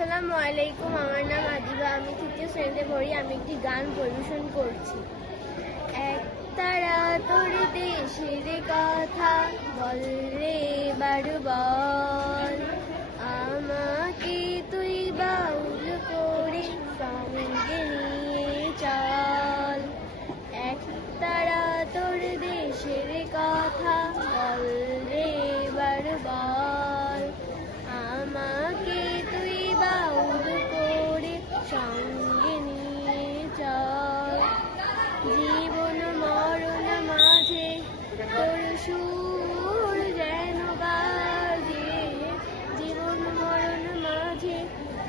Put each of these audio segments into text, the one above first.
আসসালামু আলাইকুম। আমার নাম আদিবা, আমি তৃতীয় শ্রেণীতে পড়ি। আমি একটি গান পরিবেশন করছি। এক তারা তোর দেশের কথা বল রে বারু বল, আমাকে তুই বাউল করে সঙ্গে নিয়ে চল। এক তারা তোর দেশের কথা বল রে বারু বল, আমাকে তুই বাউল করে সঙ্গে নিয়ে চল। জীবন মরণ মাঝে তোর সুর যেন বাজে, জীবন মরণ মাঝে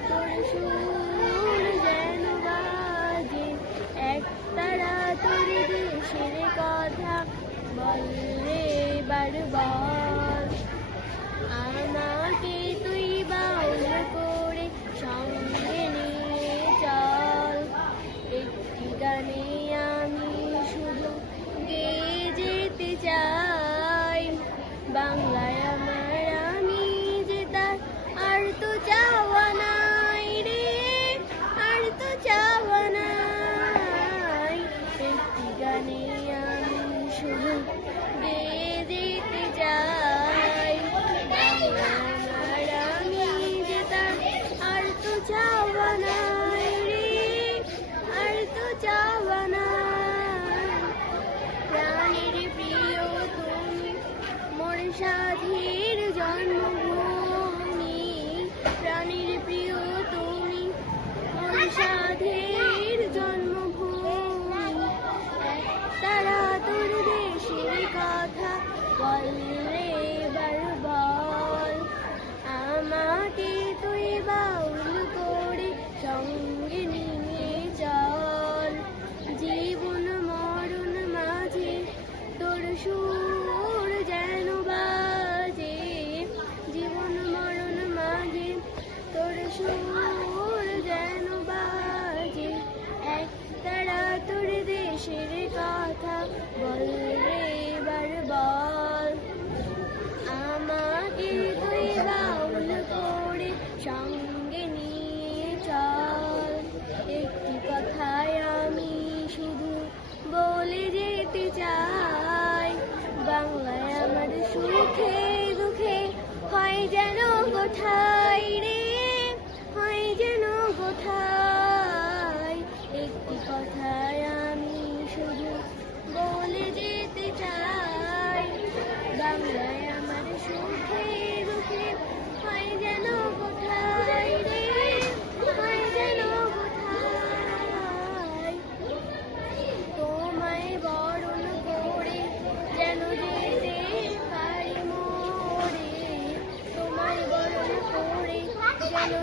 তোর সুর যেন বাজে। এক তারা তোর দেশের কথা বল রে বারু বল, আমাকে তুই বাউল করে সঙ্গে নিয়ে চল। একটি গানে আমি শুধু গেয়ে যেতে চাই, বাংলায় আমার আমি যে তার আর তো চাওয়া নাই রে, আর তো চাওয়া নাই। একটি গানে আমি শুধু গেয়ে যেতে চাই, বাংলায় আমার আমি যে তার আর তো চাওয়া নাই রে, আর তো চাওয়া নাই। প্রাণের প্রিয় তুমি মোর সাধের জন্মভূমি, প্রাণের প্রিয় তুমি মোর সাধের জন্মভূমি। তারা তোর দেশের কথা বল রে বারু বল, আমাকে তুই বাউল করে সঙ্গে নিয়ে চল। জীবন মরণ মাঝে তোর সুর যেন বাজে, জীবন মরণ মাঝে তোর সুর যেন বাজে। এক তারা তোর দেশের কথা বল রে বারু বল, আমাকে তুই বাউল করে সঙ্গে নিয়ে চল। একটি কথায় আমি শুধু বলে যেতে চাই, বাংলায় আমার সুখে দুঃখে হয় যেন কোথায় রে, হয় যেন কোথায়। একটি কথায় আমি শুধু বলে যেতে চাই, বাংলায় আমার সুখে দুঃখে হয় যেন কোথায় রে, হয় যেন কোথায়। তোমায় বরণ করে যেন যেতে পারি মোরে, তোমায় বরণ করে যেন